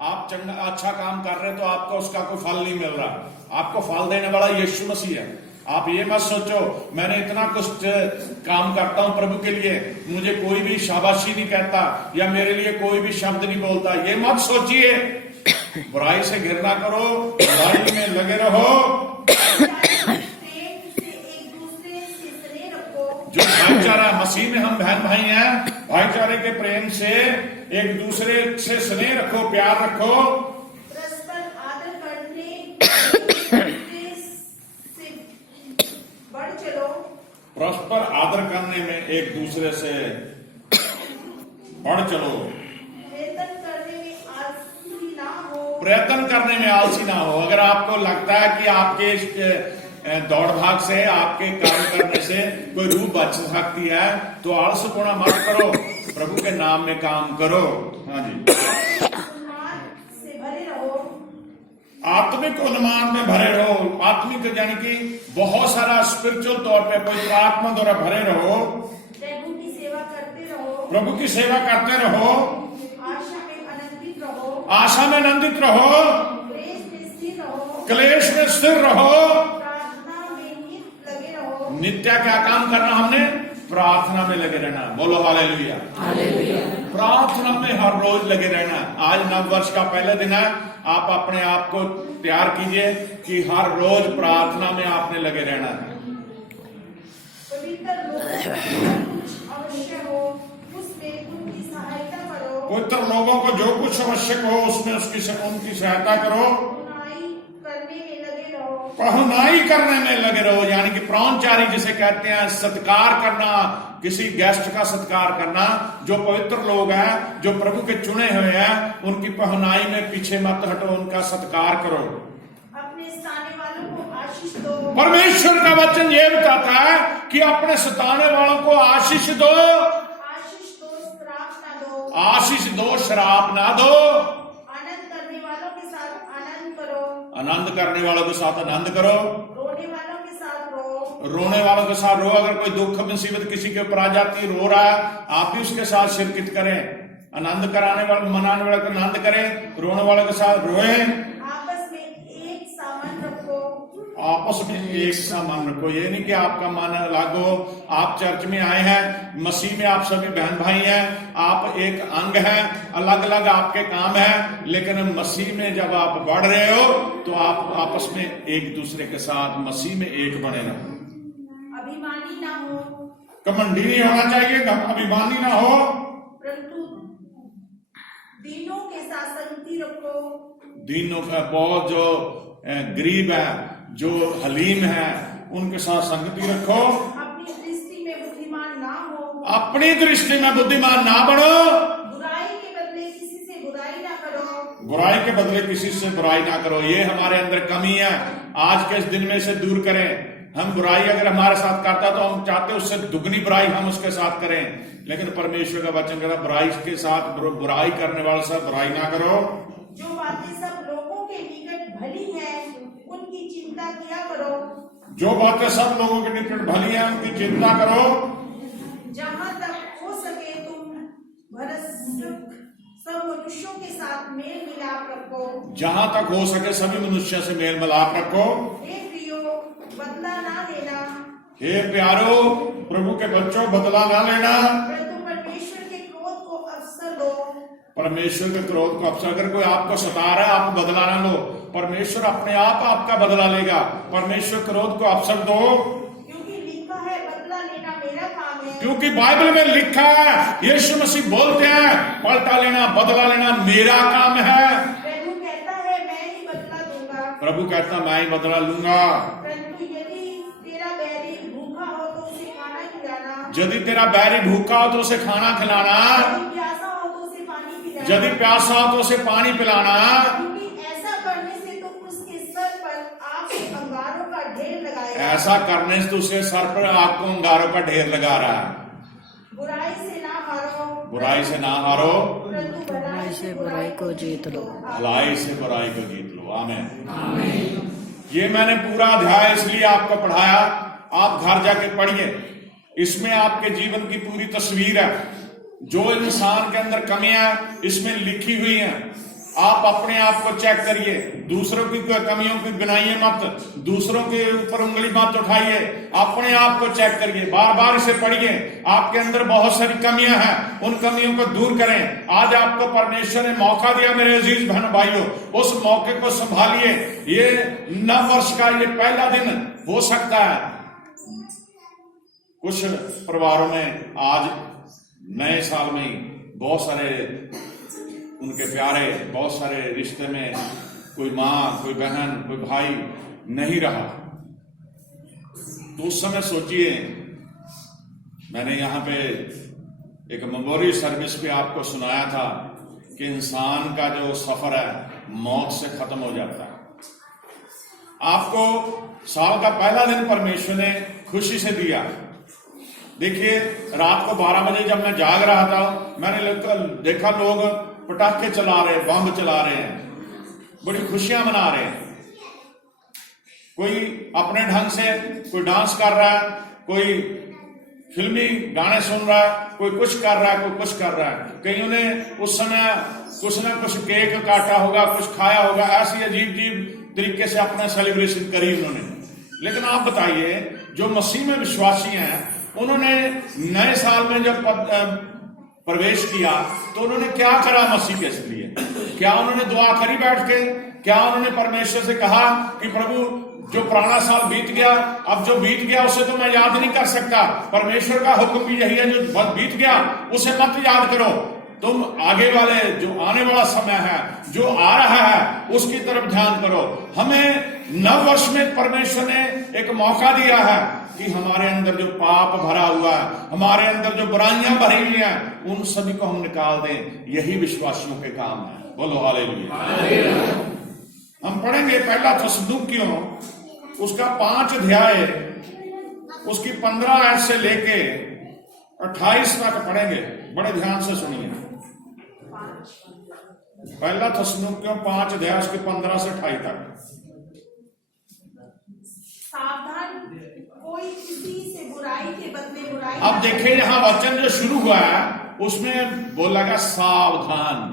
आप चंगा अच्छा काम कर रहे हैं तो आपको उसका कोई फल नहीं मिल रहा। आपको फल देने वाला यीशु मसीह है। आप ये मत सोचो मैंने इतना कुछ काम करता हूं प्रभु के लिए, मुझे कोई भी शाबाशी नहीं कहता या मेरे लिए कोई भी शब्द नहीं बोलता, ये मत सोचिए। बुराई से घृणा करो, बुराई में लगे रहो। जो भाईचारा मसीह में हम बहन भाई हैं, भाईचारे के प्रेम से एक दूसरे से स्नेह रखो, प्यार रखो। परस्पर आदर करने से बढ़ चलो। परस्पर आदर करने में एक दूसरे से बढ़ चलो। वेतन करने में आलसी ना हो। प्रयत्न करने में आलसी ना हो। अगर आपको लगता है कि आपके दौड़ भाग से, आपके काम करने से कोई रूह बच सकती है तो आलसपना मत करो, प्रभु के नाम में काम करो। हाँ जी, से भरे रहो। आत्मिक उन्माद में भरे रहो। आत्मिक यानी कि बहुत सारा स्पिरिचुअल तौर पे पवित्र आत्मा द्वारा भरे रहो। प्रभु की सेवा करते रहो। प्रभु की सेवा करते रहो। आशा में आनंदित रहो। आशा में आनंदित रहो। क्लेश में स्थिर रहो। क्लेश में स्थिर रहो। प्रार्थना में नित्य लगे रहो। नित्य क्या काम करना हमने? प्रार्थना में लगे रहना। बोलो हालेलुया। प्रार्थना में हर रोज लगे रहना। आज नव वर्ष का पहले दिन है, आप अपने आप को तैयार कीजिए कि हर रोज प्रार्थना में आपने लगे रहना है। पवित्र लोगों को कुछ आवश्यक हो उसमें उनकी सहायता करो। पवित्र लोगों को जो कुछ आवश्यक हो उसमें उनकी सहायता करो। बुराई करने में लगे रहो। पहुनाई करने में लगे रहो, यानी कि प्राहुंचारी जिसे कहते हैं, सत्कार करना, किसी गेस्ट का सत्कार करना। जो पवित्र लोग हैं, जो प्रभु के चुने हुए हैं, उनकी पहुनाई में पीछे मत हटो, उनका सत्कार करो। अपने सताने वालों को आशीष दो। परमेश्वर का वचन ये बताता है कि अपने सताने वालों को आशीष दो। आशीष दो, श्राप ना दो। आशीष दो, शराब ना दो। आनंद करने वालों के साथ आनंद करो। आनंद करने वालों के साथ आनंद करो। रोने वालों के साथ रो। रोने वालों के साथ रो। अगर कोई दुख मुसीबत किसी के ऊपर आ जाती, रो रहा है, आप भी उसके साथ शिरकत करें। आनंद कराने वाले, मनाने वाले को आनंद करें, रोने वालों के साथ रोए। आपस में एक सामान रखो। आपस में एक सा मन रखो। ये नहीं कि आपका मन अलग हो। आप चर्च में आए हैं, मसीह में आप सभी बहन भाई हैं, आप एक अंग हैं, अलग अलग आपके काम हैं, लेकिन मसीह में जब आप बढ़ रहे हो तो आप आपस में एक दूसरे के साथ मसीह में एक बने रहो। अभिमानी ना हो, कमंडी नहीं होना चाहिए, अभिमानी ना हो, परंतु दीनों के साथ संगति रखो। दीनों का बहुत जो गरीब है, जो हलीम है, उनके साथ संगति रखो। अपनी दृष्टि में बुद्धिमान ना हो। अपनी दृष्टि में बुद्धिमान ना बनो। बुराई के बदले किसी से बुराई ना करो। बुराई के बदले किसी से बुराई ना करो। ये हमारे अंदर कमी है, आज के इस दिन में से दूर करें। हम बुराई अगर हमारे साथ करता तो हम चाहते उससे दुगनी बुराई हम उसके साथ करें, लेकिन परमेश्वर का वचन कहता बुराई के साथ बुराई करने वाले से बुराई ना करो। जो बातें सब लोगों के निकट भली हैं उनकी चिंता किया करो। जो बातें सब लोगों के निकट भली हैं उनकी चिंता करो। जहाँ तक हो सके तुम भरसक सब मनुष्यों के साथ मेल मिलाप रखो। जहां तक हो सके सभी मनुष्य से मेल मिलाप रखो। हे प्रियो, बदला ना लेना। हे प्यारो, प्रभु के बच्चों, बदला ना लेना। परंतु परमेश्वर के क्रोध को अवसर दो। परमेश्वर के क्रोध को अवसर, अगर कोई आपको सता रहा है आप बदला ना लो, परमेश्वर अपने आप आपका बदला लेगा। परमेश्वर क्रोध को अवसर दो, क्योंकि लिखा है बदला लेना मेरा काम है। क्योंकि बाइबल में लिखा है, यीशु मसीह बोलते हैं पलटा लेना, बदला लेना मेरा काम है। प्रभु कहता है मैं ही बदला दूंगा। प्रभु कहता मैं ही बदला लूंगा। परंतु यदि तेरा बैरी भूखा हो तो उसे खाना खिलाना। यदि तेरा बैरी भूखा हो तो उसे खाना खिलाना। यदि प्यासा हो तो उसे पानी पिलाना। यदि प्यासा हो तो उसे पानी पिलाना। क्योंकि ऐसा करने से तो उसके सर पर आग के अंगारों का ढेर लगाएगा। ऐसा करने से तो उसके सर पर आग को अंगारों का ढेर लगा रहा है। बुराई से ना हारो। बुराई से ना हारो, परंतु भलाई से बुराई को जीत लो। भलाई से बुराई को जीत लो। आमीन। ये मैंने पूरा अध्याय इसलिए आपको पढ़ाया, आप घर जाके पढ़िए। इसमें आपके जीवन की पूरी तस्वीर है। जो इंसान के अंदर कमियां इसमें लिखी हुई हैं, आप अपने आप को चेक करिए, दूसरों की कोई कमियों की गिनाइए मत, दूसरों के ऊपर उंगली मत उठाइए, अपने आप को चेक करिए, बार बार इसे पढ़िए। आपके अंदर बहुत सारी कमियां हैं, उन कमियों को दूर करें। आज आपको परमेश्वर ने मौका दिया मेरे अजीज बहन भाइयों, उस मौके को संभालिए। ये नव वर्ष का ये पहला दिन हो सकता है। कुछ परिवारों में आज नए साल में ही बहुत सारे उनके प्यारे, बहुत सारे रिश्ते में कोई माँ, कोई बहन, कोई भाई नहीं रहा, तो उस समय सोचिए, मैंने यहाँ पे एक मेमोरी सर्विस पे आपको सुनाया था कि इंसान का जो सफर है मौत से खत्म हो जाता है। आपको साल का पहला दिन परमेश्वर ने खुशी से दिया। देखिए, रात को 12 बजे जब मैं जाग रहा था, मैंने देखा लोग पटाखे चला रहे, बम चला रहे हैं, बड़ी खुशियां मना रहे हैं। कोई अपने ढंग से कोई डांस कर रहा है, कोई फिल्मी गाने सुन रहा है, कोई कुछ कर रहा है, कोई कुछ कर रहा है। कईयों ने उस समय कुछ ना कुछ केक काटा होगा, कुछ खाया होगा, ऐसी अजीब अजीब तरीके से अपना सेलिब्रेशन करी उन्होंने। लेकिन आप बताइए, जो मसीह में विश्वासी हैं, उन्होंने नए साल में जब प्रवेश किया तो उन्होंने क्या करा मसीह के लिए? क्या उन्होंने दुआ करी बैठ के? क्या उन्होंने परमेश्वर से कहा कि प्रभु, जो पुराना साल बीत गया, अब जो बीत गया उसे तो मैं याद नहीं कर सकता, परमेश्वर का हुक्म भी यही है, जो बीत गया उसे मत याद करो, तुम आगे वाले जो आने वाला समय है, जो आ रहा है, उसकी तरफ ध्यान करो। हमें नव वर्ष में परमेश्वर ने एक मौका दिया है कि हमारे अंदर जो पाप भरा हुआ है, हमारे अंदर जो बुराइयां भरी हुई हैं, उन सभी को हम निकाल दें। यही विश्वासियों के काम है। बोलो हालेलुया। हम पढ़ेंगे पहला थिस्सलुनीकियों, उसका 5 अध्याय, उसकी 15 आयत से लेके 28 तक पढ़ेंगे। बड़े ध्यान से सुनिए। पहला थिस्सलुनीकियों 5 अध्याय, उसके 15 से 28 तक। सावधान, कोई किसी से बुराई के बदले बुराई। अब देखिए, यहां वचन जो शुरू हुआ है उसमें बोला गया सावधान।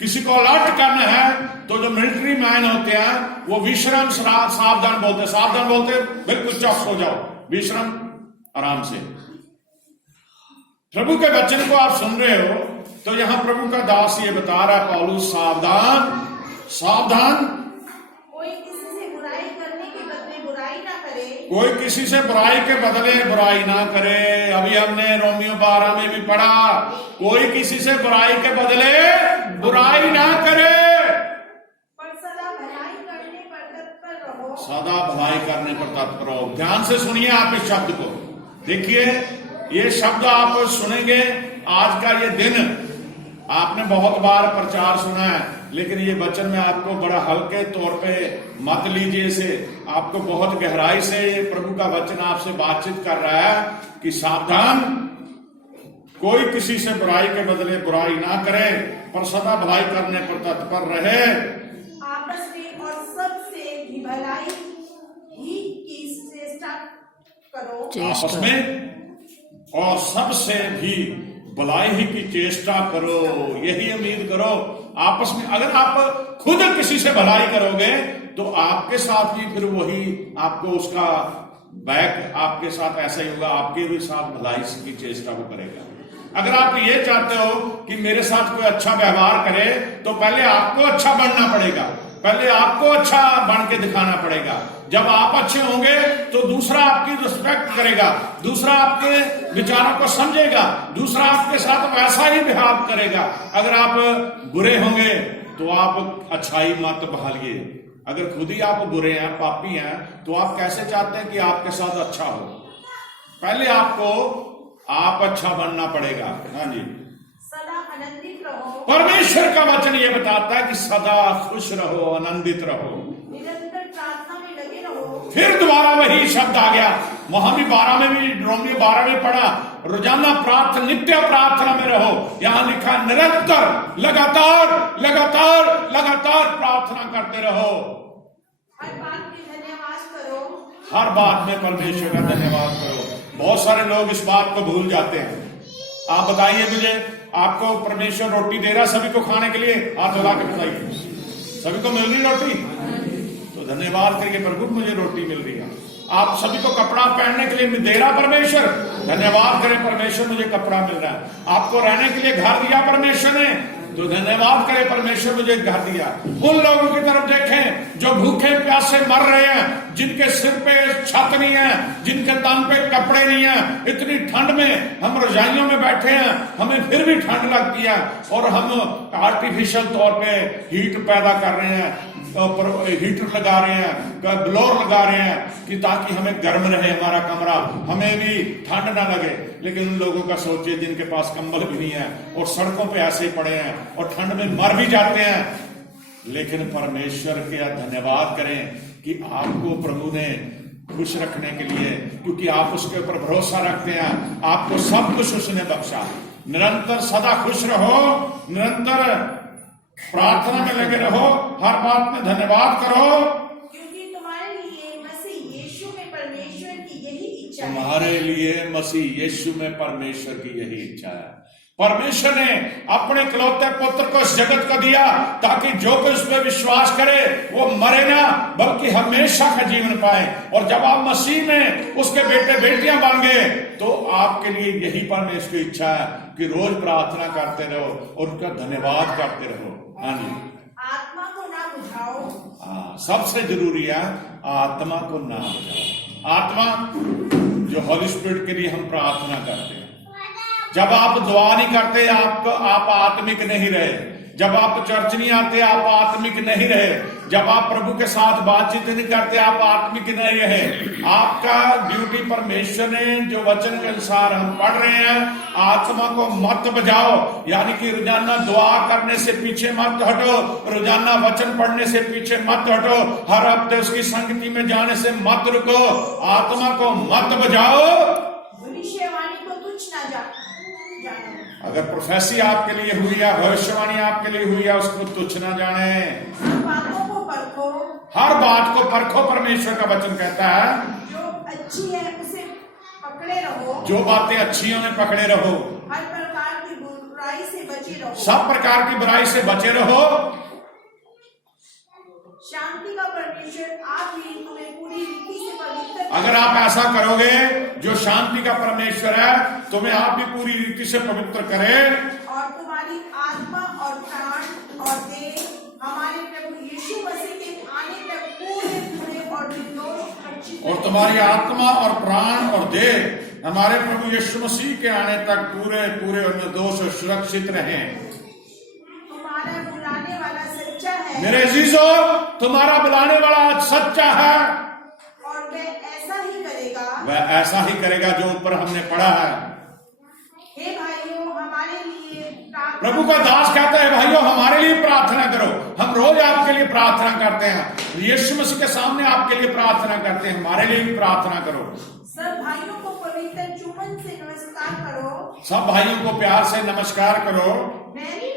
किसी को अलर्ट करना है तो जो मिलिट्री मैन होते हैं वो विश्राम सावधान बोलते, सावधान बोलते बिल्कुल चौकस हो जाओ, विश्राम, आराम से। प्रभु के वचन को आप सुन रहे हो तो यहां प्रभु का दास ये बता रहा है, पौलुस, सावधान, सावधान, कोई किसी से बुराई करने के बदले बुराई ना करे। कोई किसी से बुराई के बदले बुराई ना करे। अभी हमने रोमियो 12 में भी पढ़ा, कोई किसी से बुराई के बदले बुराई ना करे, पर सदा भलाई करने पर तत्पर रहो। सदा भलाई करने पर तत्पर रहो। ध्यान से सुनिए आप इस शब्द को। देखिए, ये शब्द आप सुनेंगे। आज का ये दिन आपने बहुत बार प्रचार सुना है, लेकिन ये वचन में आपको बड़ा हल्के तौर पे मत लीजिए इसे। आपको बहुत गहराई से ये प्रभु का वचन आपसे बातचीत कर रहा है कि सावधान, कोई किसी से बुराई के बदले बुराई ना करे, पर सदा भलाई करने पर तत्पर रहे। आपस में और सबसे भी भलाई ही की चेष्टा करो। आपस में और सबसे भी भलाई ही की चेष्टा करो। यही उम्मीद करो आपस में। अगर आप खुद किसी से भलाई करोगे तो आपके साथ भी फिर वही आपको उसका बैक आपके साथ ऐसा ही होगा, आपके भी साथ भलाई की चेष्टा वो करेगा। अगर आप ये चाहते हो कि मेरे साथ कोई अच्छा व्यवहार करे तो पहले आपको अच्छा बनना पड़ेगा, पहले आपको अच्छा बन के दिखाना पड़ेगा। जब आप अच्छे होंगे तो दूसरा आपकी रिस्पेक्ट करेगा, दूसरा आपके विचारों को समझेगा, दूसरा आपके साथ वैसा ही बिहेव करेगा। अगर आप बुरे होंगे तो आप अच्छाई मत बहालिए। अगर खुद ही आप बुरे हैं, पापी हैं, तो आप कैसे चाहते हैं कि आपके साथ अच्छा हो? पहले आपको आप अच्छा बनना पड़ेगा। हाँ जी, सदा आनंदित रहो। परमेश्वर का वचन ये बताता है कि सदा खुश रहो, आनंदित रहो, निरंतर प्रार्थना में लगे रहो। फिर दोबारा वही शब्द आ गया। वहां भी 12 में भी, रोमियो 12 में पढ़ा, रोजाना प्रार्थना, नित्य प्रार्थना में रहो। यहां लिखा निरंतर, लगातार लगातार लगातार प्रार्थना करते रहो। हर बात में धन्यवाद करो। हर बात में परमेश्वर का धन्यवाद करो। बहुत सारे लोग इस बात को भूल जाते हैं। आप बताइए मुझे, आपको परमेश्वर रोटी दे रहा है सभी को खाने के लिए, हाथ हिला के बताइए, सभी को मिल रही रोटी? तो धन्यवाद करिए प्रभु मुझे रोटी मिल रही है। आप सभी को कपड़ा पहनने के लिए दे रहा परमेश्वर, धन्यवाद करें परमेश्वर मुझे कपड़ा मिल रहा है। आपको रहने के लिए घर दिया परमेश्वर ने, तो धन्यवाद करें परमेश्वर मुझे घर दिया। उन लोगों की तरफ देखें जो भूखे प्यासे मर रहे हैं, जिनके सिर पे छत नहीं है, जिनके तन पे कपड़े नहीं है। इतनी ठंड में हम रजाइयों में बैठे हैं, हमें फिर भी ठंड लगती है और हम आर्टिफिशियल तौर पे हीट पैदा कर रहे हैं, हीटर लगा रहे हैं, ब्लोअर लगा रहे हैं कि ताकि हमें गर्म रहे हमारा कमरा, हमें भी ठंड ना लगे। लेकिन उन लोगों का सोचिए जिनके पास कंबल भी नहीं है और सड़कों पे ऐसे ही पड़े हैं और ठंड में मर भी जाते हैं। लेकिन परमेश्वर के धन्यवाद करें कि आपको प्रभु ने खुश रखने के लिए, क्योंकि आप उसके ऊपर भरोसा रखते हैं, आपको सब कुछ उसने बख्शा। निरंतर सदा खुश रहो, निरंतर प्रार्थना में लगे रहो, हर बात में धन्यवाद करो, क्योंकि तुम्हारे लिए मसीह यीशु में परमेश्वर की यही इच्छा है। तुम्हारे लिए मसीह यीशु में परमेश्वर की यही इच्छा है। परमेश्वर ने अपने इकलौते पुत्र को इस जगत को दिया ताकि जो कोई उस पर विश्वास करे वो मरे ना बल्कि हमेशा का जीवन पाए। और जब आप मसीह में उसके बेटे बेटियां बन गए तो आपके लिए यही परमेश्वर की इच्छा है कि रोज प्रार्थना करते रहो और उसका धन्यवाद करते रहो। हाँ जी, आत्मा को ना बुझाओ। हाँ, सबसे जरूरी है आत्मा को ना बुझाओ। आत्मा जो हॉली स्पिरिट के लिए हम प्रार्थना करते हैं। जब आप दुआ नहीं करते आप आत्मिक नहीं रहे। जब आप चर्च नहीं आते आप आत्मिक नहीं रहे। जब आप प्रभु के साथ बातचीत नहीं करते आप आत्मिक नहीं रहे। आपका ड्यूटी परमेश्वर ने जो वचन के अनुसार हम पढ़ रहे हैं, आत्मा को मत बजाओ, यानी कि रोजाना दुआ करने से पीछे मत हटो, रोजाना वचन पढ़ने से पीछे मत हटो, हर हफ्ते उसकी संगति में जाने से मत रुको, आत्मा को मत बजाओ। भविष्यवाणी को तुच्छ ना जानो। अगर प्रोफेसी आपके लिए हुई है, भविष्यवाणी आपके लिए हुई है, उसको तुच्छ ना जाने। हर बातों को परखो। हर बात को परखो, परमेश्वर का वचन कहता है। जो अच्छी है उसे पकड़े रहो। जो बातें अच्छी हैं उन्हें पकड़े रहो। हर प्रकार की बुराई से बचे रहो। सब प्रकार की बुराई से बचे रहो। शांति का परमेश्वर आप ही तुम्हें पूरी रीति से पवित्र। अगर आप ऐसा करोगे, जो शांति का परमेश्वर है तुम्हें आप भी पूरी रीति से पवित्र करे, और तुम्हारी आत्मा और प्राण और देह हमारे प्रभु यीशु मसीह के आने तक पूरे पूरे और निर्दोष। और तुम्हारी आत्मा और प्राण और देह हमारे प्रभु यीशु मसीह के आने तक पूरे पूरे और निर्दोष और सुरक्षित रहें। तुम्हारा बुलाने वाला सच्चा है। मेरे अजीजो, तुम्हारा बुलाने वाला सच्चा है और वह ऐसा ही करेगा। वह ऐसा ही करेगा जो ऊपर हमने पढ़ा है। हे भाइयों हमारे लिए प्रभु का दास कहता है भाइयों हमारे लिए प्रार्थना करो। हम रोज आपके लिए प्रार्थना करते हैं, यीशु मसीह के सामने आपके लिए प्रार्थना करते हैं, हमारे लिए भी प्रार्थना करो। सब भाइयों को पवित्र चुम्बन से नमस्कार करो। सब भाइयों को प्यार से नमस्कार करो। मैरी